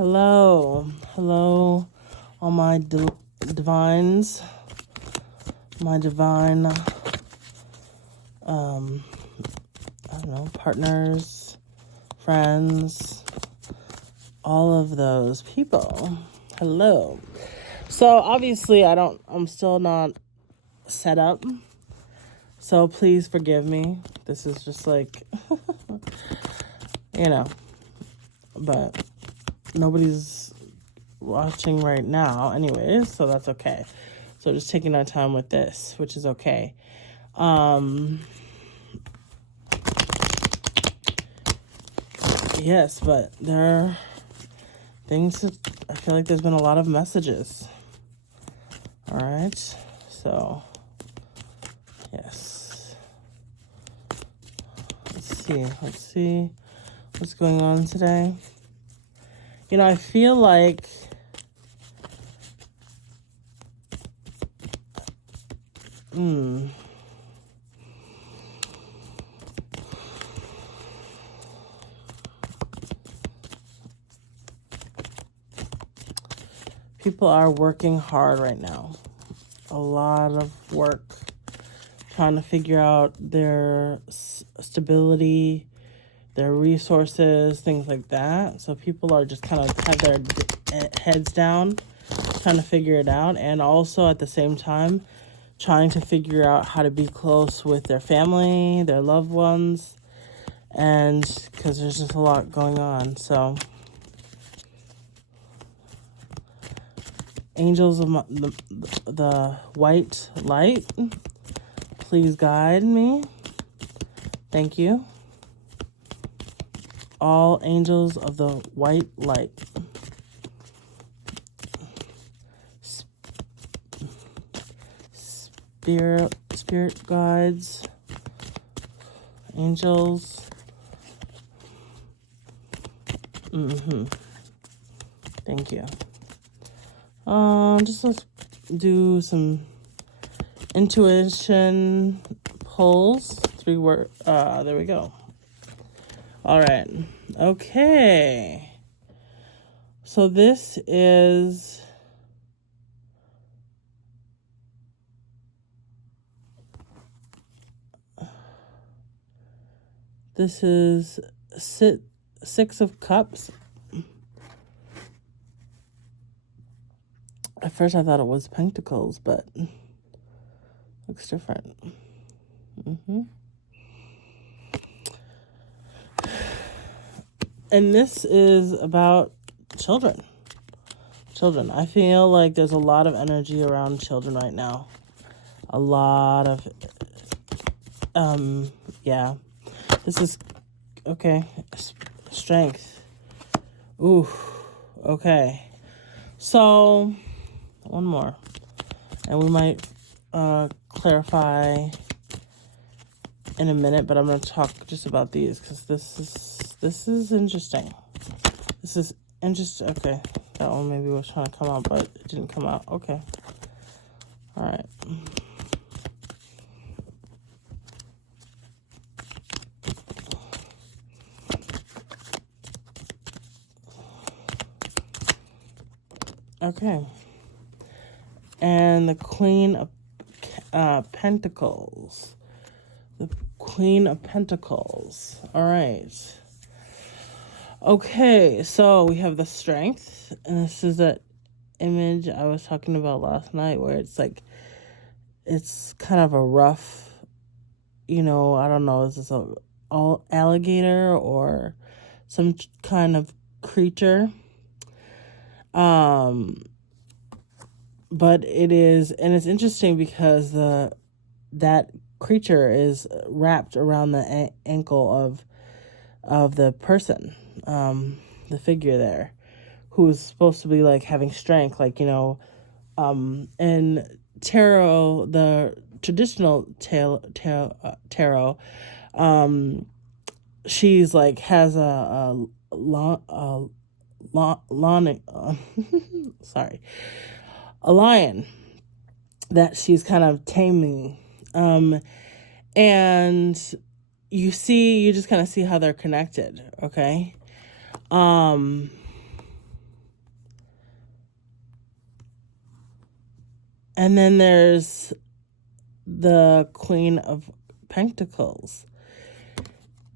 Hello, all my divines, my divine, partners, friends, all of those people. Hello. So obviously I'm still not set up. So please forgive me. This is just like, but nobody's watching right now anyways, so that's okay. So just taking our time with this, which is okay. Yes, but there are things that I feel like there's been a lot of messages. All right, so yes. Let's see what's going on today. I feel like people are working hard right now. A lot of work trying to figure out their stability, their resources, things like that. So people are just kind of have their heads down, trying to figure it out. And also at the same time, trying to figure out how to be close with their family, their loved ones. And because there's just a lot going on. So angels of the white light, please guide me. Thank you. All angels of the white light. Spirit guides, angels. Thank you. Just let's do some intuition pulls. 3 words. There we go. All right. Okay. So this is Six of Cups. At first I thought it was Pentacles, but looks different. And this is about children. I feel like there's a lot of energy around children right now. A lot of, This is, okay, strength. Ooh, okay. So, one more. And we might clarify in a minute, but I'm going to talk just about these because this is interesting. This is interesting. Okay, that one maybe was trying to come out, but it didn't come out. Okay. All right. Okay. And the Queen of Pentacles. The Queen of Pentacles. All right. Okay, so we have the Strength. And this is that image I was talking about last night where it's like, it's kind of a rough, I don't know, is this all alligator or some kind of creature? But it is, and it's interesting because that creature is wrapped around the ankle of the person, the figure there, who is supposed to be like having strength, like, in tarot, the traditional tarot, she's like has a lion that she's kind of taming, and you just kind of see how they're connected. Okay. And then there's the Queen of Pentacles.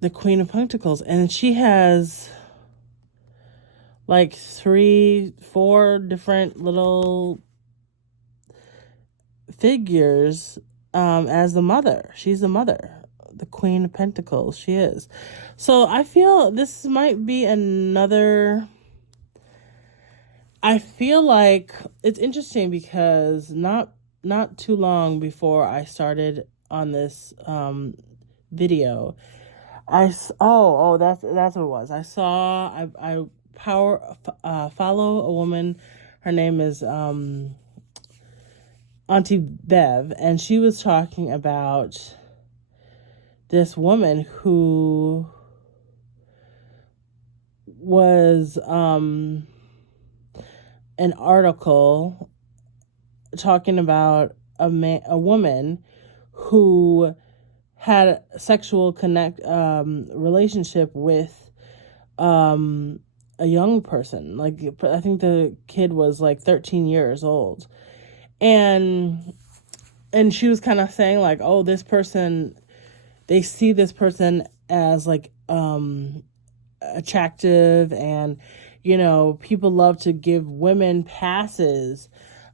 The Queen of Pentacles. And she has like 3-4 different little figures as the mother. She's the mother. The Queen of Pentacles. She is. So I feel this might be another... I feel like it's interesting because not too long before I started on this video, that's what it was. I follow a woman. Her name is Auntie Bev, and she was talking about this woman who was an article talking about a woman who had a sexual relationship with a young person. Like, I think the kid was like 13 years old. And she was kind of saying like, oh, this person, they see this person as like attractive, and people love to give women passes,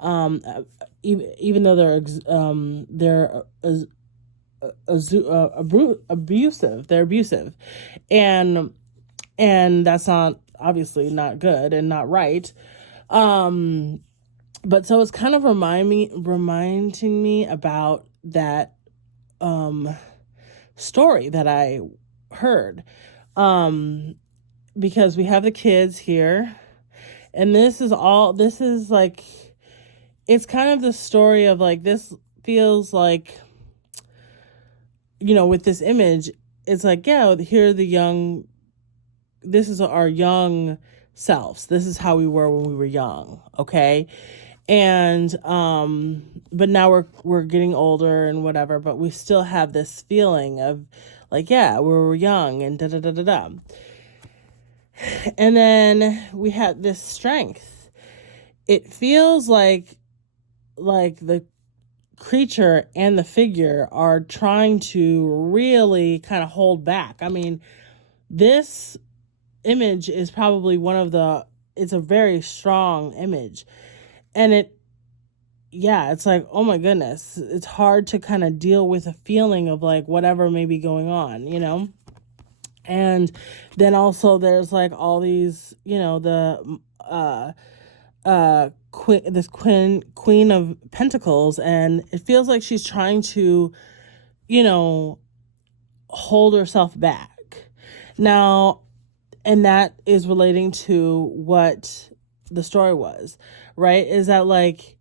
even though they're abusive. They're abusive, and that's not, obviously not good and not right. But so it's kind of reminding me about that story that I heard. Because we have the kids here, and this is like, it's kind of the story of like, this feels like, with this image, it's like, yeah, here this is our young selves. This is how we were when we were young. Okay. And, but now we're getting older and whatever, but we still have this feeling of like, yeah, we were young and da da da da da. And then we have this strength. It feels like the creature and the figure are trying to really kind of hold back. I mean, this image is probably it's a very strong image. And it's like, oh my goodness, it's hard to kind of deal with a feeling of like whatever may be going on, And then also there's like all these, the queen of Pentacles, and it feels like she's trying to, hold herself back. Now, and that is relating to what the story was, right? Is that like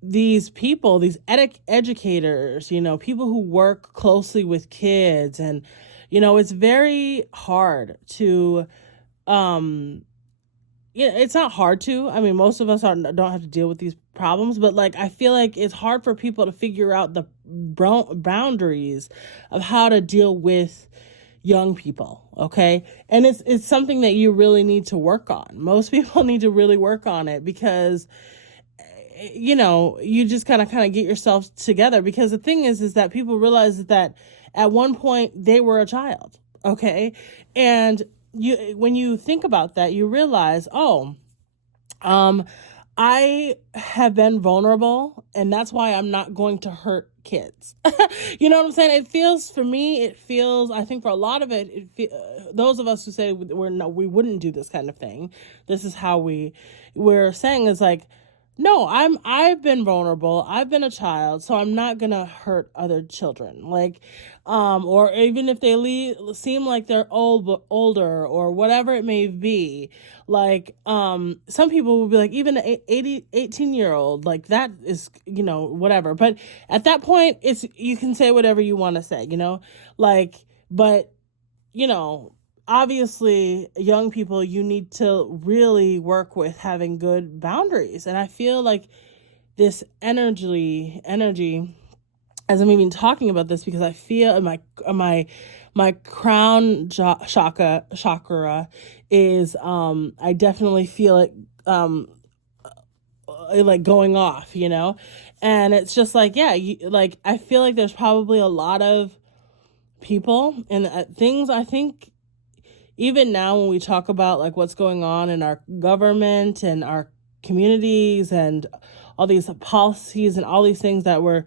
these people, these educators, people who work closely with kids, and it's very hard to it's not hard to, I mean, most of us don't have to deal with these problems, but like, I feel like it's hard for people to figure out the boundaries of how to deal with young people. Okay. And it's something that you really need to work on. Most people need to really work on it, because you just kind of get yourself together, because the thing is that people realize that at one point they were a child. Okay. And when you think about that, you realize, I have been vulnerable, and that's why I'm not going to hurt kids. You know what I'm saying? I think for a lot of it, those of us who say we wouldn't do this kind of thing, this is how we're saying is like, no, I've been vulnerable. I've been a child, so I'm not going to hurt other children. Like, or even if they seem like they're older or whatever it may be. Like, some people will be like, even an 18-year-old, like that is, whatever. But at that point, you can say whatever you want to say, like, but, obviously, young people, you need to really work with having good boundaries. And I feel like this energy, as I'm even talking about this, because I feel in my crown chakra is, I definitely feel it like going off, and it's just like, yeah, like I feel like there's probably a lot of people and things. I think even now when we talk about like what's going on in our government and our communities and all these policies and all these things that we're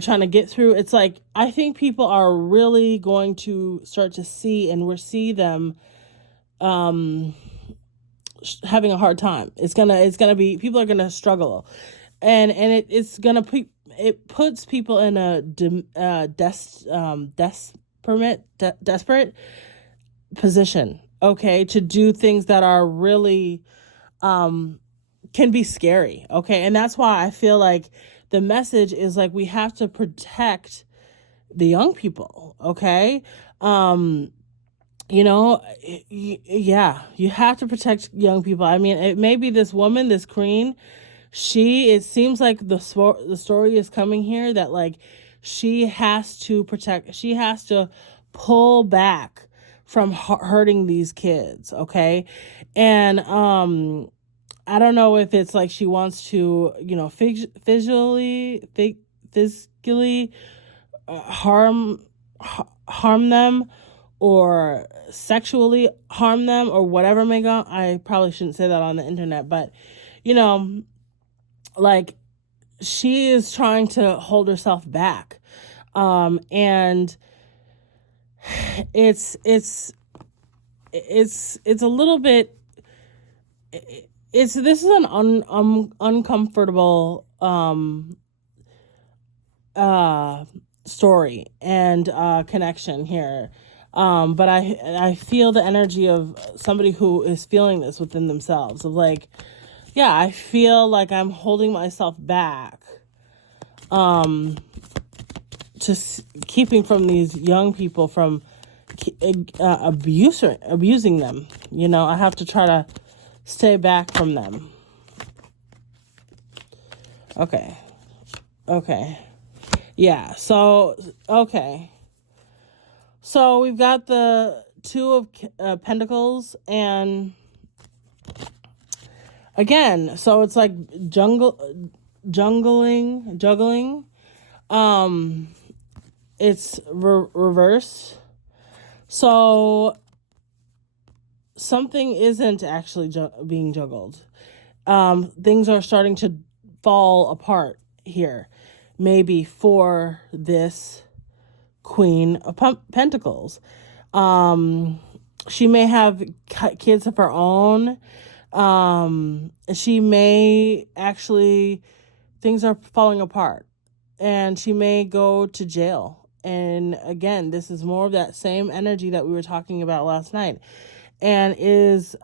trying to get through, it's like I think people are really going to start to see, and we'll see them having a hard time. It's gonna be, people are gonna struggle, and it puts people in a desperate position, okay, to do things that are really can be scary, okay. And that's why I feel like the message is like we have to protect the young people, okay. Yeah, you have to protect young people. I mean, it may be this woman, this queen, it seems like the story is coming here that like she has to pull back from hurting these kids, okay. And I don't know if it's like she wants to, physically harm them, or sexually harm them, or whatever may go. I probably shouldn't say that on the internet, but like she is trying to hold herself back, and it's a little bit. This is an uncomfortable story and connection here, but I feel the energy of somebody who is feeling this within themselves, of like, yeah, I feel like I'm holding myself back, keeping from these young people from abusing them. I have to try to stay back from them. Okay. Yeah, so, okay. So we've got the Two of Pentacles, and again, so it's like juggling. It's reverse. So something isn't actually being juggled. Things are starting to fall apart here, maybe for this Queen of Pentacles. She may have kids of her own. She may actually, things are falling apart, and she may go to jail. And again, this is more of that same energy that we were talking about last night, and it's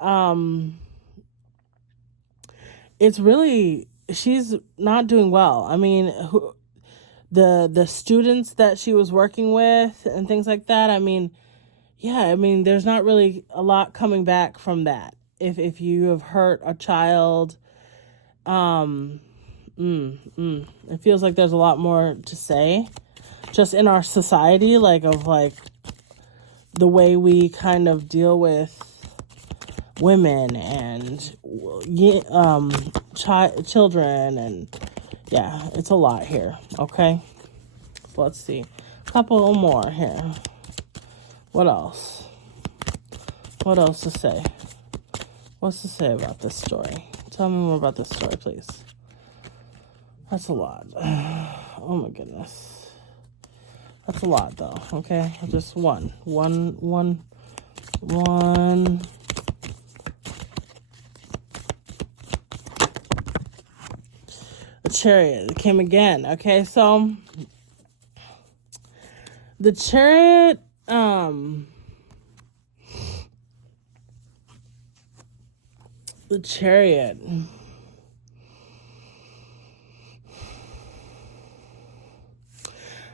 really, she's not doing well. I mean, the students that she was working with and things like that, I mean, yeah, I mean, there's not really a lot coming back from that. If you have hurt a child, it feels like there's a lot more to say, just in our society, like of like the way we kind of deal with women and children, and yeah, it's a lot here. Okay, so let's see, a couple more here. What else to say? What's to say about this story? Tell me more about this story, please. That's a lot. Oh my goodness, that's a lot though. Okay, just one. The Chariot came again. Okay, so the Chariot,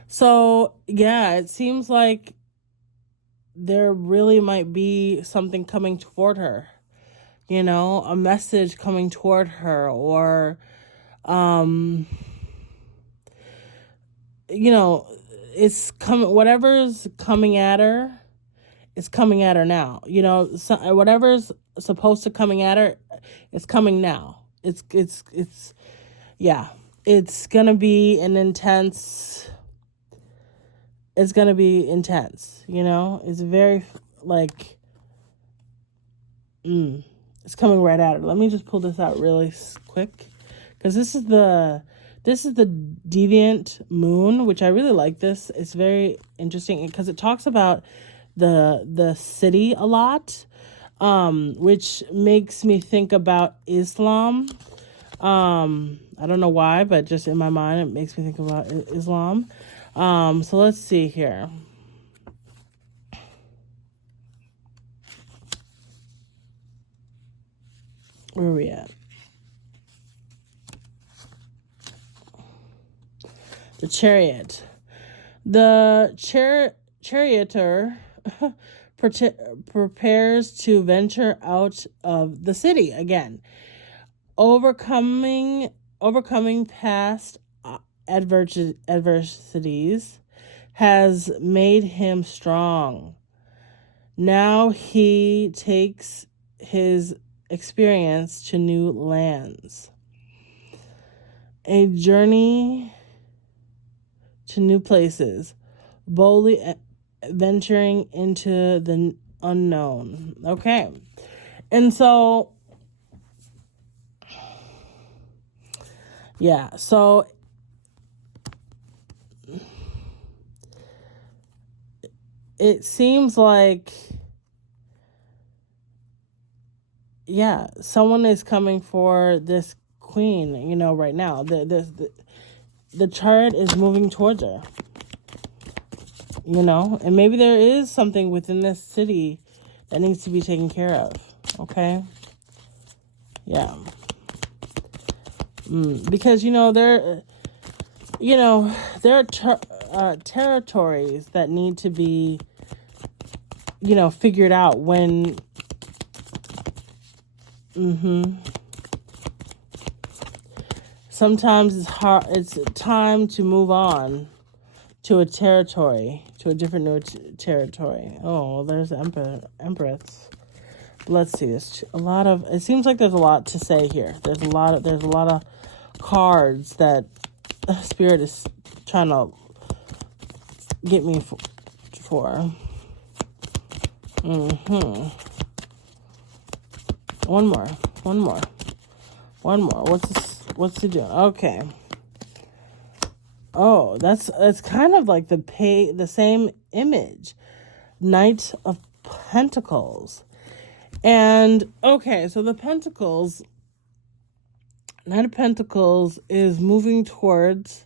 So yeah, it seems like there really might be something coming toward her, a message coming toward her, or it's coming, whatever's coming at her, it's coming at her now. So whatever's supposed to coming at her, it's coming now. It's yeah, it's gonna be an intense. It's gonna be intense. It's very like. It's coming right at it. Let me just pull this out really quick, because this is the deviant moon, which I really like. This it's very interesting because it talks about the city a lot, which makes me think about Islam. I don't know why, but just in my mind it makes me think about Islam. So let's see here. Where are we at? The chariot. The charioteer prepares to venture out of the city again, overcoming past adversities has made him strong. Now he takes his experience to new lands, a journey to new places, boldly venturing into the unknown. Okay. And so, yeah, so it seems like, yeah, someone is coming for this queen, right now. The chariot is moving towards her, and maybe there is something within this city that needs to be taken care of. Okay. Yeah. Because, there are territories that need to be, figured out when, sometimes it's time to move on to a territory, to a different new territory. Oh, there's Empress. Let's see this. It seems like there's a lot to say here. There's a lot of cards that Spirit is trying to get me for. One more. What's he doing? Okay. Oh, it's kind of like the same image. Knight of Pentacles. And okay, so the Pentacles, Knight of Pentacles is moving towards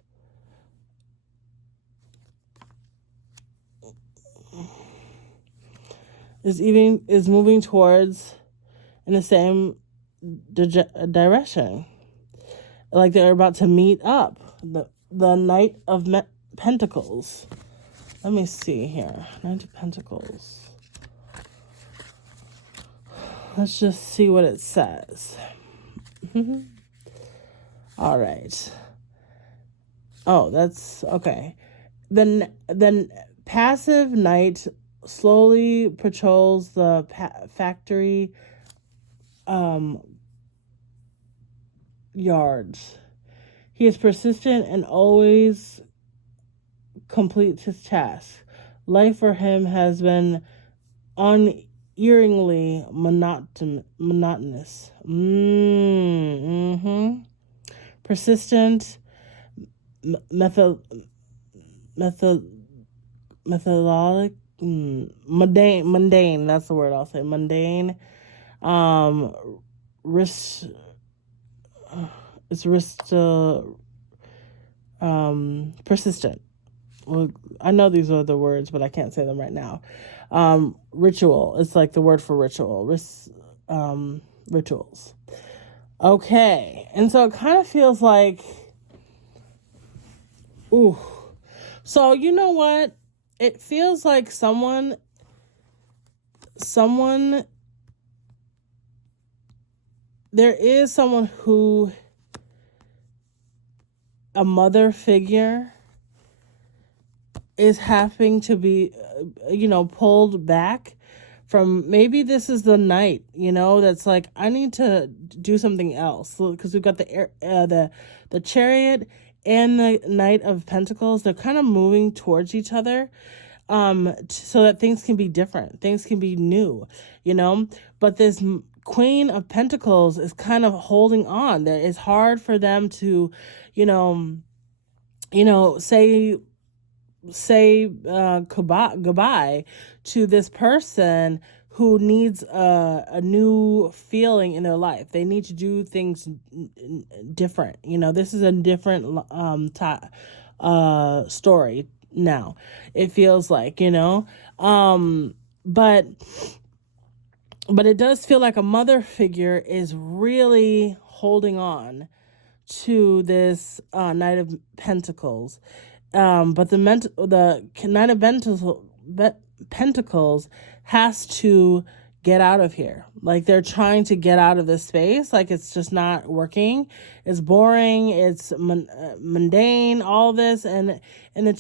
is moving towards in the same direction. Like they're about to meet up. The Knight of Pentacles. Let me see here. Knight of Pentacles. Let's just see what it says. All right. Oh, that's okay. Then passive knight slowly patrols the factory yards. He is persistent and always completes his task. Life for him has been unerringly monotonous. Persistent, methodologic, mundane. That's the word I'll say. Mundane. Persistent. Well, I know these are the words, but I can't say them right now. Ritual. It's like the word for ritual. Rituals. Okay. And so it kind of feels like, ooh. So you know what? It feels like someone, there is someone who, a mother figure, is having to be, pulled back from maybe this is the night, that's like, I need to do something else, because we've got the Chariot and the Knight of Pentacles. They're kind of moving towards each other, so that things can be different, things can be new, but this Queen of Pentacles is kind of holding on. It's hard for them to, say goodbye to this person who needs a new feeling in their life. They need to do things different. This is a different story now, it feels like, but it does feel like a mother figure is really holding on to this Knight of Pentacles. But the Knight of Pentacles has to get out of here. Like, they're trying to get out of this space. Like, it's just not working. It's boring. It's mundane, all this. And the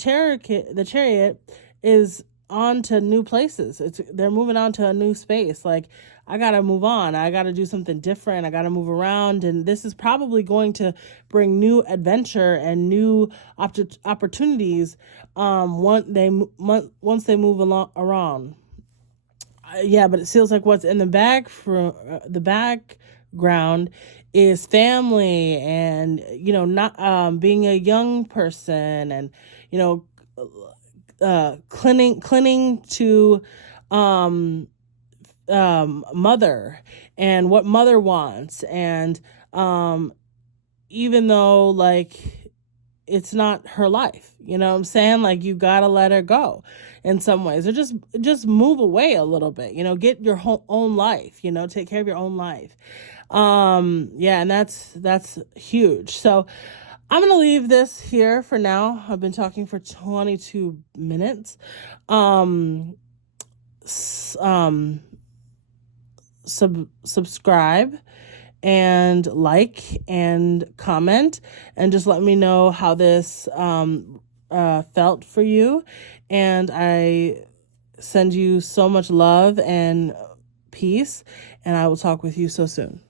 Chariot is on to new places. They're moving on to a new space. Like, I got to move on. I got to do something different. I got to move around. And this is probably going to bring new adventure and new opportunities once they move around. Yeah, but it feels like what's in the the background is family, and not being a young person, and clinging to mother and what mother wants, and even though, like, it's not her life, what I'm saying? Like, you gotta let her go in some ways, or just move away a little bit, get your own life, take care of your own life. Yeah, and that's huge. So I'm gonna leave this here for now. I've been talking for 22 minutes. Subscribe and like and comment, and just let me know how this felt for you. And I send you so much love and peace, and I will talk with you so soon.